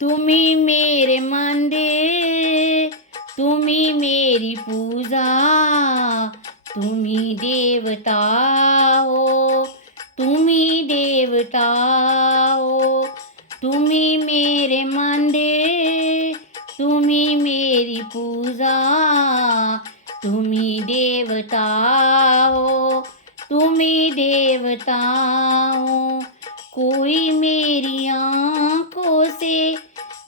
तुम्ही मेरे मंदिर, तुम्ही मेरी पूजा, तुम्ही देवता हो, तुम्ही देवता हो। तुम्ही मेरे मंदिर, तुम्ही मेरी पूजा, तुम्ही देवता हो, तुम्ही देवता हो। कोई मेरी आँखों से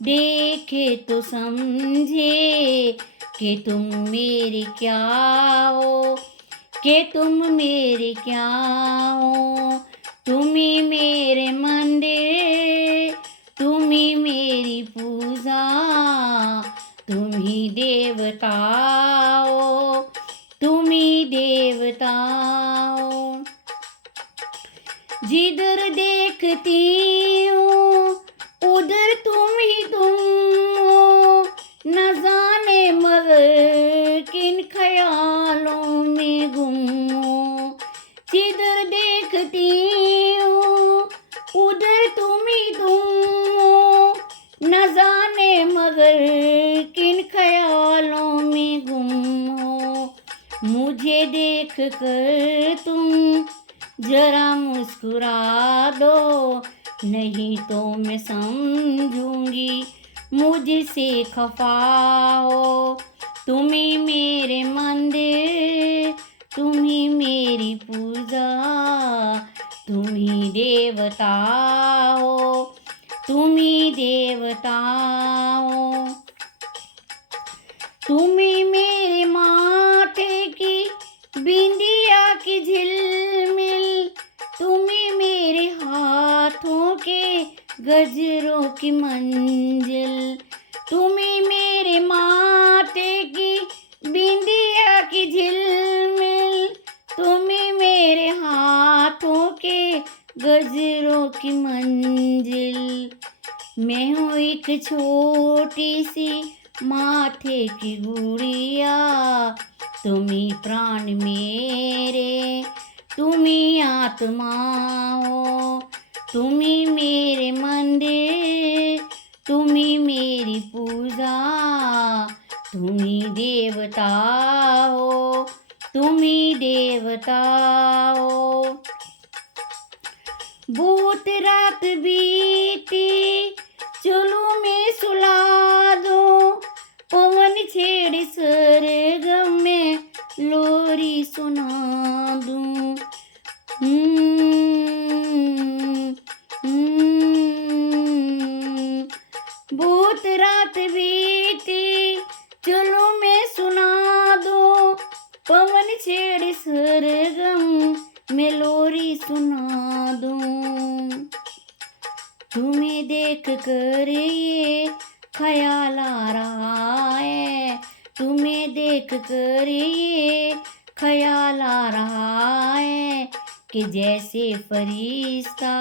देखे तो समझे कि तुम मेरे क्या हो, कि तुम मेरे क्या हो। तुम्ही मेरे मंदिर, तुम्ही मेरी पूजा, तुम्ही देवता हो, तुम्ही देवता हो। जिधर देखती हूँ उधर तुम हो, न जाने मगर किन ख्यालों में गुम हो। जिधर देखती हूँ उधर तुम हो, न जाने मगर किन ख्यालों में गुम हो। मुझे देख कर तुम जरा मुस्कुरा दो, नहीं तो मैं समझूंगी मुझसे खफा हो। तुम्ही मेरे मंदिर, तुम्ही मेरी पूजा, तुम्ही देवता हो, तुम्ही देवता हो। तुम्ही मेरे माथे की बिंदिया की झिलमिल, तुम्ही मेरे हाथों के गजरों की मंजिल। तुम्ही मेरे माथे की बिंदिया की झिलमिल, तुम्ही मेरे हाथों के गजरों की मंजिल। मैं हूँ एक छोटी सी माथे की गुड़िया, तुम्ही प्राण मेरे, तुम्ही आत्मा हो। तुम्ही मेरे मंदिर, तुम्ही मेरी पूजा, तुम्ही देवता हो, तुम्ही देवता हो। बहुत रात बीती चलो में सुला दो, पवन छेड़ सरगम में लोरी सुना दूं। बहुत रात बीती चलो मैं सुना दो, पवन छेड़ सरगम में लोरी सुना दूं। तुम्हें देख कर ये ख्याल आ रहा है, तुम्हें देख कर ये ख्याल आ रहा है कि जैसे फरिश्ता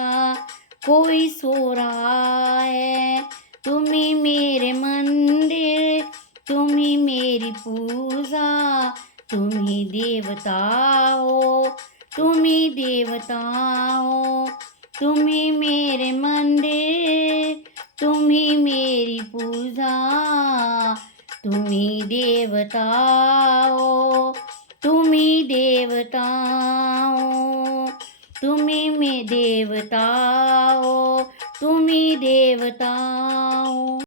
कोई सो रहा है। तुम्ही मेरे मंदिर, तुम्ही मेरी पूजा, तुम्ही देवता हो, तुम्ही देवता हो। तुम्ही मेरे मंदिर, तुम्ही मेरी पूजा, तुम्ही देवता हो, तुम्ही देवता हो। तुम्ही में देवता हो, तुम्ही देवता